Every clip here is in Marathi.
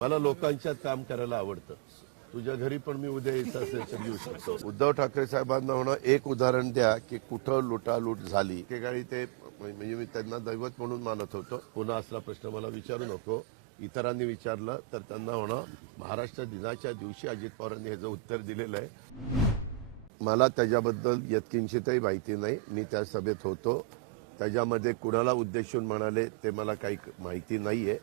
मला लोकांच्यात काम करायला आवडतं. तुझ्या घरी पण मी उद्या यायचं असेल तर येऊ शकतो. उद्धव ठाकरे साहेबांना म्हणा एक उदाहरण द्या की कुठं लुटालूट झाली. एकेकाळी ते म्हणजे मी त्यांना दैवत म्हणून मानत होतो. पुन्हा असला प्रश्न मला विचारू नको. इतरांनी विचारलं तर त्यांना म्हणा महाराष्ट्र दिनाच्या दिवशी अजित पवारांनी ह्याचं उत्तर दिलेलं आहे. मला त्याच्याबद्दल यत्किंचितही माहिती नाही. मी त्या सभेत होतो. त्याच्यामध्ये कुणाला उद्देशून म्हणाले ते मला काही माहिती नाहीये.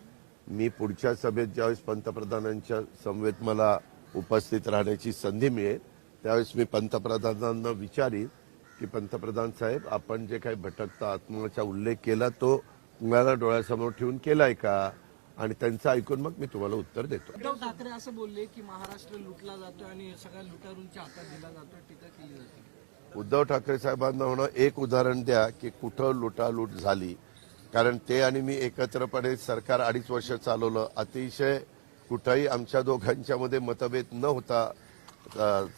मी पुढच्या सभेत ज्यावेळेस पंतप्रधानांच्या समवेत मला उपस्थित राहण्याची संधी मिळेल त्यावेळेस मी पंतप्रधानांना विचारीन की पंतप्रधान साहेब आपण जे काही भटकता आत्माचा उल्लेख केला तो तुम्हाला डोळ्यासमोर ठेवून केलाय का? आणि त्यांचं ऐकून मग मी तुम्हाला उत्तर देतो. उद्धव ठाकरे असं बोलले की महाराष्ट्र लुटला जातोय आणि सगळ्या लुटारूंच्या हातात दिला जातोय टीका केली जाते. उद्धव ठाकरे साहेबांना म्हणा एक उदाहरण द्या की कुठं लुटालूट झाली. कारण ते आणि मी एकत्रपणे सरकार अडीच वर्ष चालवलं. अतिशय कुठंही आमच्या दोघांच्या मध्ये मतभेद न होता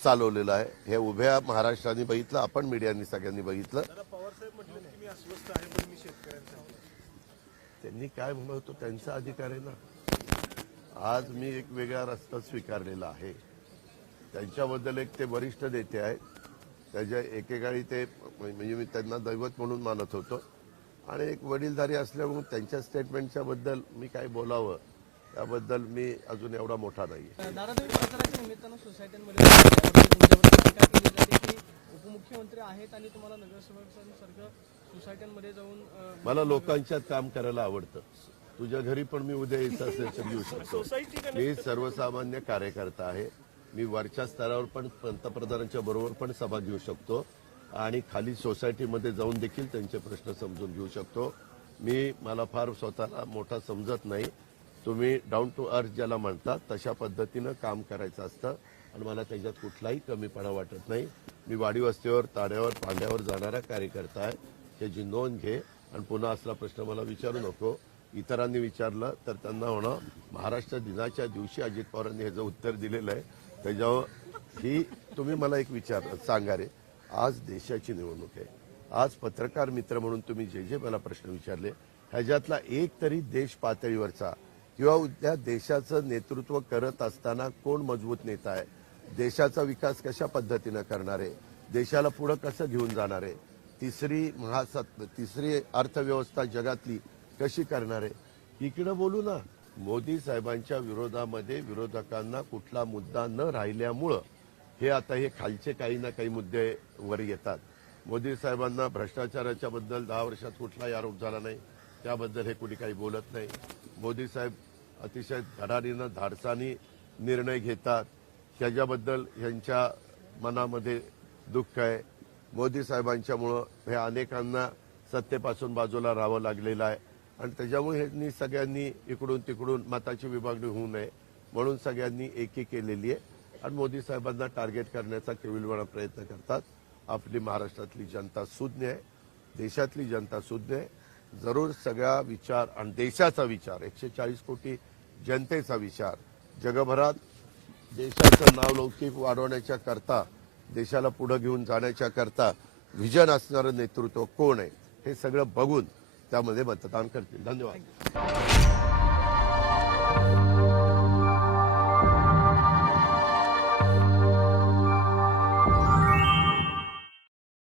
चालवलेलं आहे. हे उभ्या महाराष्ट्राने बघितलं आपण मीडियाने सगळ्यांनी बघितलं. त्यांनी काय म्हणत होतो? त्यांचा अधिकार आहे ना. आज मी एक वेगळा रस्ता स्वीकारलेला आहे. त्यांच्याबद्दल एक ते वरिष्ठ नेते आहेत. त्याच्या एकेकाळी ते म्हणजे मी त्यांना दैवत म्हणून मानत होतो. आणि एक वडीलधारी असल्यामुळे त्यांच्या स्टेटमेंटच्या बद्दल मी काय बोलावं त्याबद्दल मी अजून एवढा मोठा नाही उपमुख्यमंत्री आहेत आणि तुम्हाला सोसायट्यांमध्ये जाऊन मला लोकांच्यात काम करायला आवडतं. तुझ्या घरी पण मी उद्या यायचं असेल तर येऊ शकतो. मी सर्वसामान्य कार्यकर्ता आहे. मी वरच्या स्तरावर पण पंतप्रधानांच्या बरोबर पण सभा घेऊ शकतो. आणि खाली सोसायटीमध्ये जाऊन देखील त्यांचे प्रश्न समजून घेऊ शकतो. मी मला फार स्वतःला मोठा समजत नाही. तुम्ही डाऊन टू अर्थ ज्याला म्हणतात तशा पद्धतीनं काम करायचं असतं आणि मला त्याच्यात कुठलाही कमीपणा वाटत नाही. मी वाडी वस्तीवर ताड्यावर पांड्यावर जाणारा कार्यकर्ता आहे. त्याची नोंद घे आणि पुन्हा असला प्रश्न मला विचारू नको. इतरांनी विचारलं तर त्यांना होणं महाराष्ट्र दिनाच्या दिवशी अजित पवारांनी ह्याचं उत्तर दिलेलं आहे. त्याच्यावर ही तुम्ही मला एक विचार सांगा रे. आज देशाची निवडणूक आहे. आज पत्रकार मित्र म्हणून तुम्ही जे जे मला प्रश्न विचारले ह्याच्यातला एक तरी देश पातळीवरचा किंवा उद्या देशाचं नेतृत्व करत असताना कोण मजबूत नेता आहे? देशाचा विकास कशा पद्धतीनं करणार आहे? देशाला पुढं कसं घेऊन जाणार आहे? तिसरी महासत्व तिसरी अर्थव्यवस्था जगातली कशी करणार आहे? इकडं बोलू ना. मोदी साहेबांच्या विरोधामध्ये विरोधकांना कुठला मुद्दा न राहिल्यामुळं हे आता हे खालचे काही ना काही मुद्दे वर येतात. मोदी साहेबांना भ्रष्टाचाराच्या बद्दल दहा वर्षात कुठलाही आरोप झाला नाही. त्याबद्दल हे कुणी काही बोलत नाही. मोदी साहेब अतिशय धडाडीनं धाडसानी निर्णय घेतात. त्याच्याबद्दल यांच्या मनामध्ये दुःख आहे. मोदी साहेबांच्यामुळं हे अनेकांना सत्तेपासून बाजूला राहावं लागलेलं आहे. आणि त्याच्यामुळे ह्यांनी सगळ्यांनी इकडून तिकडून मताची विभागणी होऊ नये म्हणून सगळ्यांनी एकी केलेली आहे. आणि मोदी साहेबांना टार्गेट करण्याचा केविलवाणा प्रयत्न करतात. आपली महाराष्ट्रातली जनता सुज्ञ आहे. देशातली जनता सुज्ञ आहे. जरूर सगळा विचार आणि देशाचा विचार एकशे चाळीस कोटी जनतेचा विचार जगभरात देशाचं नाव लौकिक वाढवण्याच्या करता देशाला पुढे घेऊन जाण्याच्या करता व्हिजन असणारं नेतृत्व कोण आहे हे सगळं बघून त्यामध्ये मतदान करतील. धन्यवाद.